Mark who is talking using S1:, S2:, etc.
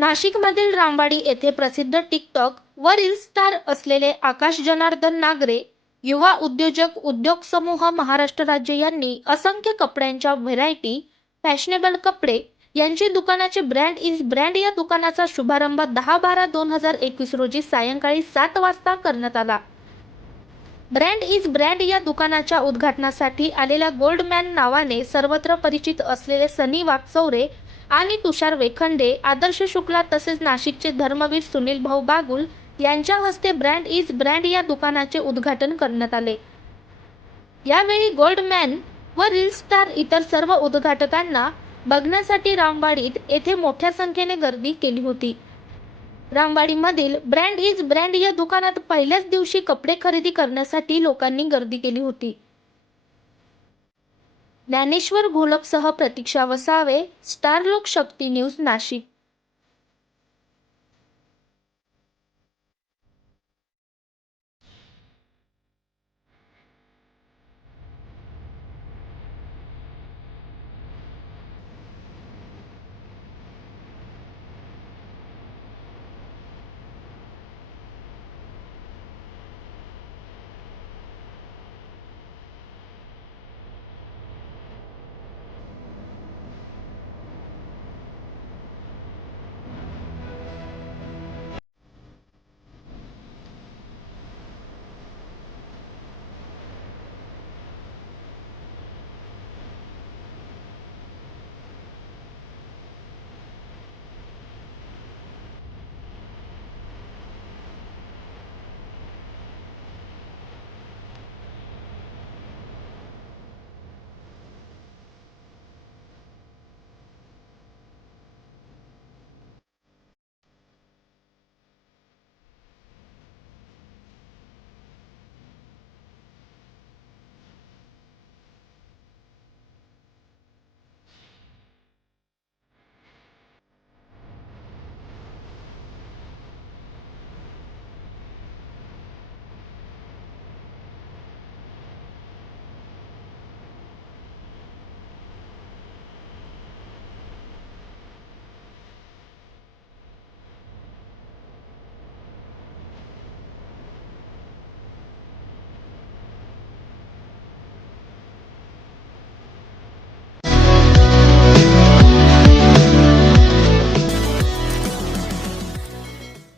S1: नाशिकमधील रामवाडी येथे प्रसिद्ध टिकटॉक व स्टार असलेले आकाश जनार्दन नागरे युवा उद्योजक उद्योग समूह महाराष्ट्र राज्य यांनी असंख्य कपड्यांच्या व्हेरायटी फॅशनेबल कपडे यांची दुकानाचे ब्रँड इज ब्रँड या दुकानाचा शुभारंभ दहा बारा दोन हजार एकवीस रोजी सायंकाळी सात वाजता करण्यात आला. ब्रँड इज ब्रँड या दुकानाच्या उद्घाटनासाठी आलेल्या गोल्डमॅन नावाने सर्वत्र परिचित असलेले सनी वाकचौरे आणि तुषार वेखंडे आदर्श शुक्ला तसेच नाशिकचे धर्मवीर सुनील भाऊ बागुल यांच्या हस्ते ब्रँड इज ब्रँड या दुकानाचे उद्घाटन करण्यात आले. यावेळी गोल्डमॅन व रील स्टार इतर सर्व उद्घाटकांना बघण्यासाठी रामवाडीत येथे मोठ्या संख्येने गर्दी केली होती. रामवाडीमधील ब्रँड इज ब्रँड या दुकानात पहिल्याच दिवशी कपडे खरेदी करण्यासाठी लोकांनी गर्दी केली होती. ज्ञानेश्वर घोलपसह प्रतीक्षा वसावे स्टार लोक शक्ती न्यूज नाशिक.